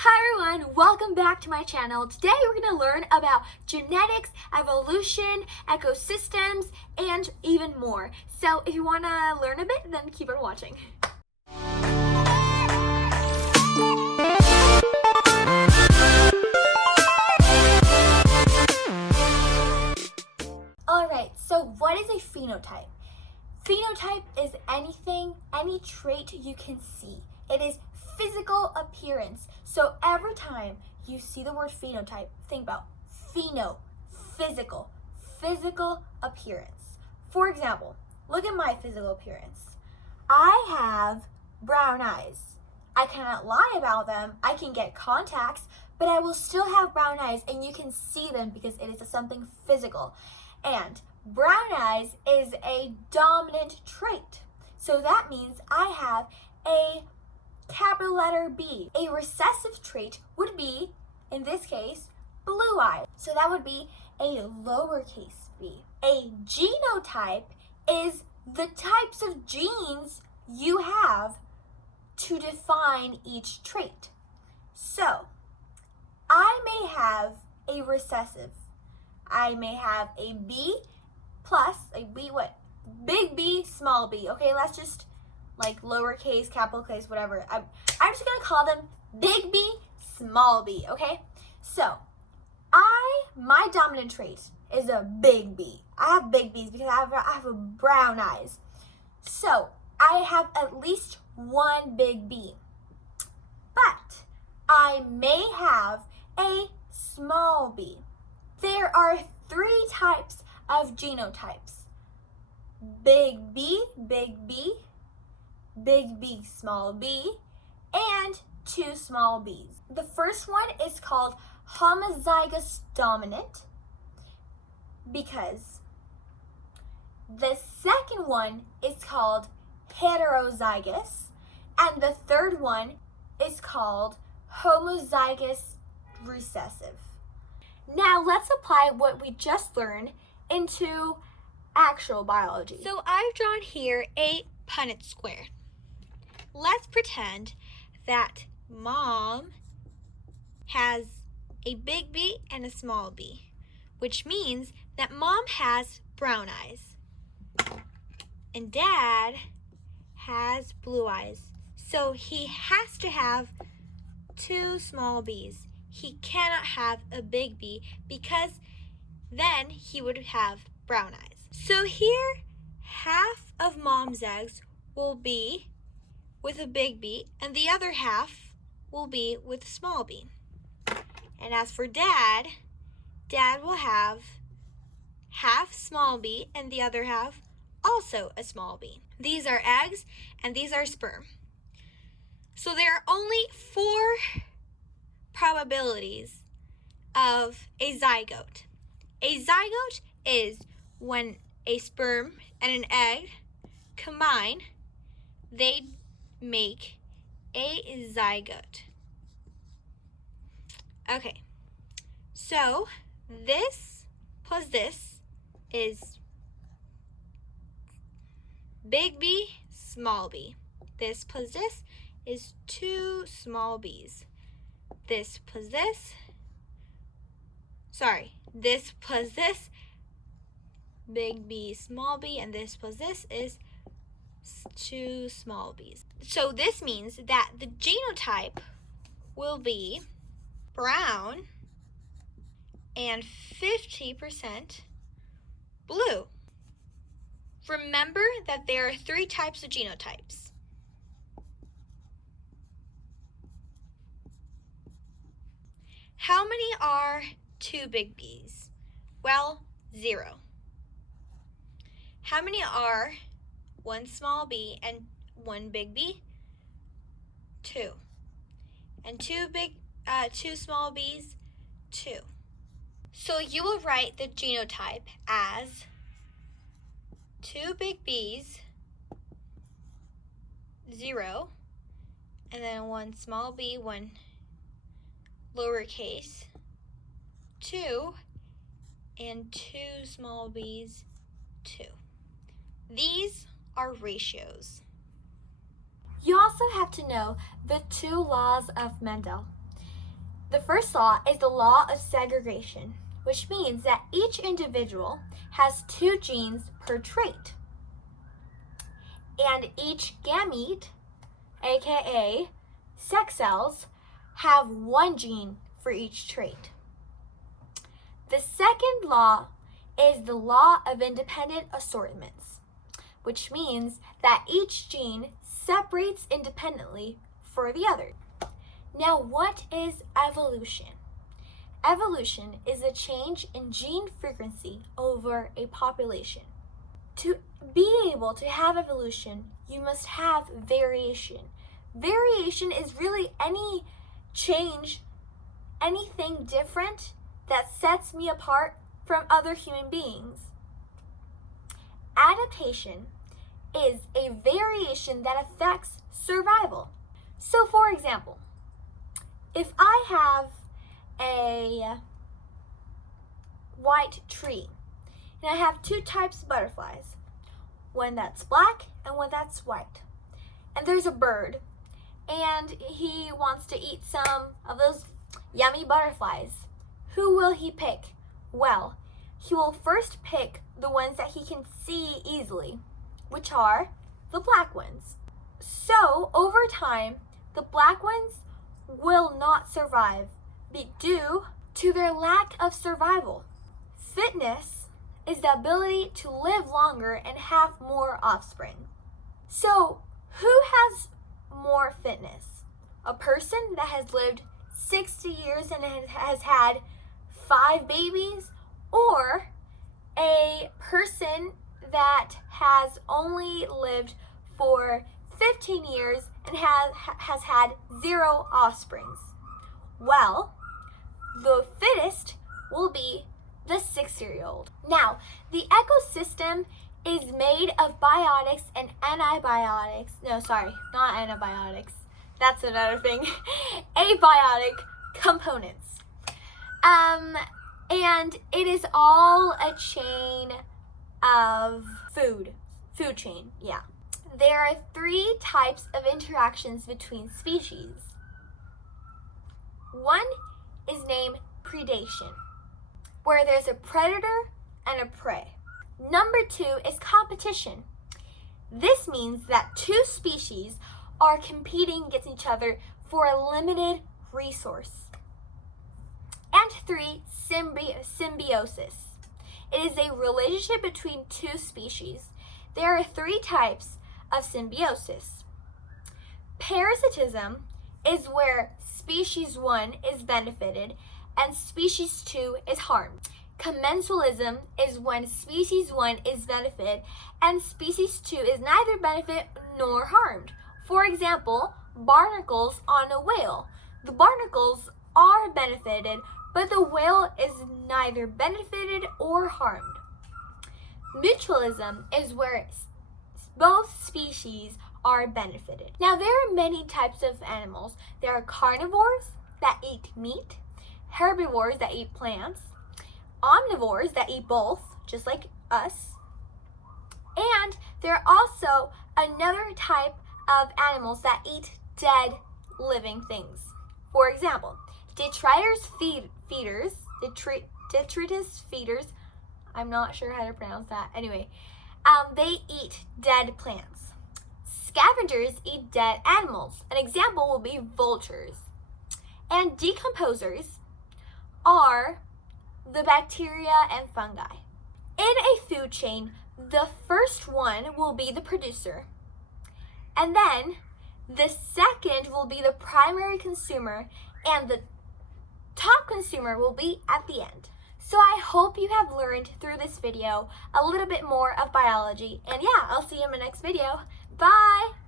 Hi everyone, welcome back to my channel. Today we're going to learn about genetics, evolution, ecosystems, and even more. So if you want to learn a bit, then keep on watching. Alright, so what is a phenotype? Phenotype is any trait you can see. It is physical appearance. So every time you see the word phenotype, think about physical appearance. For example, look at my physical appearance. I have brown eyes. I cannot lie about them. I can get contacts, but I will still have brown eyes, and you can see them because it is something physical. And brown eyes is a dominant trait. So that means I have a capital letter B. A recessive trait would be, in this case, blue eyes. So that would be a lowercase b. A genotype is the types of genes you have to define each trait. So I may have a recessive. I may have a B plus, a B what? Big B, small b. Okay, let's just like lowercase, capital case, whatever. I'm just gonna call them big B, small b, okay? So my dominant trait is a big B. I have big B's because I have brown eyes. So I have at least one big B. But I may have a small b. There are three types of genotypes. Big B, big B, big B, small b, and two small b's. The first one is called homozygous dominant because the second one is called heterozygous, and the third one is called homozygous recessive. Now let's apply what we just learned into actual biology. So I've drawn here a Punnett square. Let's pretend that mom has a big B and a small b, which means that mom has brown eyes and dad has blue eyes. So he has to have two small b's. He cannot have a big B because then he would have brown eyes. So here, half of mom's eggs will be with a big B and the other half will be with a small b. And as for dad will have half small b and the other half also a small b. These are eggs and these are sperm. So there are only 4 probabilities of a zygote. A zygote is when a sperm and an egg combine, they make a zygote. Okay, so this plus this is big B, small b. This plus this is 2 small b's. This plus this, this plus this, big B, small b, and this plus this is 2 small b's. So this means that the genotype will be brown and 50% blue. Remember that there are 3 types of genotypes. How many are 2 big B's? Well, 0. How many are 1 small b and 1 big B? 2. And 2 small b's? 2. So you will write the genotype as 2 big B's, 0, and then 1 small b, 1 lowercase, 2, and 2 small b's, 2. These are ratios. You also have to know the 2 laws of Mendel. The first law is the law of segregation, which means that each individual has 2 genes per trait. And each gamete, aka sex cells, have 1 gene for each trait. The second law is the law of independent assortments, which means that each gene separates independently for the other. Now, what is evolution? Evolution is a change in gene frequency over a population. To be able to have evolution, you must have variation. Variation is really any change, anything different that sets me apart from other human beings. Adaptation is a variation that affects survival. So, for example, if I have a white tree and I have 2 types of butterflies, one that's black and one that's white, and there's a bird and he wants to eat some of those yummy butterflies, who will he pick? Well, he will first pick the ones that he can see easily, which are the black ones. So, over time, the black ones will not survive due to their lack of survival. Fitness is the ability to live longer and have more offspring. So, who has more fitness? A person that has lived 60 years and has had 5 babies, or a person that has only lived for 15 years and has had 0 offsprings? Well, the fittest will be the 6-year-old. Now, the ecosystem is made of biotics and antibiotics. No, sorry, not antibiotics. That's another thing. Abiotic components. And it is all a chain of food chain, yeah. There are 3 types of interactions between species. One is named predation, where there's a predator and a prey. Number 2 is competition. This means that 2 species are competing against each other for a limited resource. And 3, symbiosis. It is a relationship between 2 species. There are 3 types of symbiosis. Parasitism is where species 1 is benefited and species 2 is harmed. Commensalism is when species 1 is benefited and species 2 is neither benefit nor harmed. For example, barnacles on a whale. The barnacles are benefited, but the whale is neither benefited or harmed. Mutualism is where both species are benefited. Now, there are many types of animals. There are carnivores that eat meat, herbivores that eat plants, omnivores that eat both, just like us, and there are also another type of animals that eat dead living things. For example, detritus feeders, I'm not sure how to pronounce that. Anyway, they eat dead plants. Scavengers eat dead animals. An example will be vultures. And decomposers are the bacteria and fungi. In a food chain, the first one will be the producer, and then the second will be the primary consumer, and the top consumer will be at the end. So I hope you have learned through this video a little bit more of biology, and yeah, I'll see you in my next video. Bye!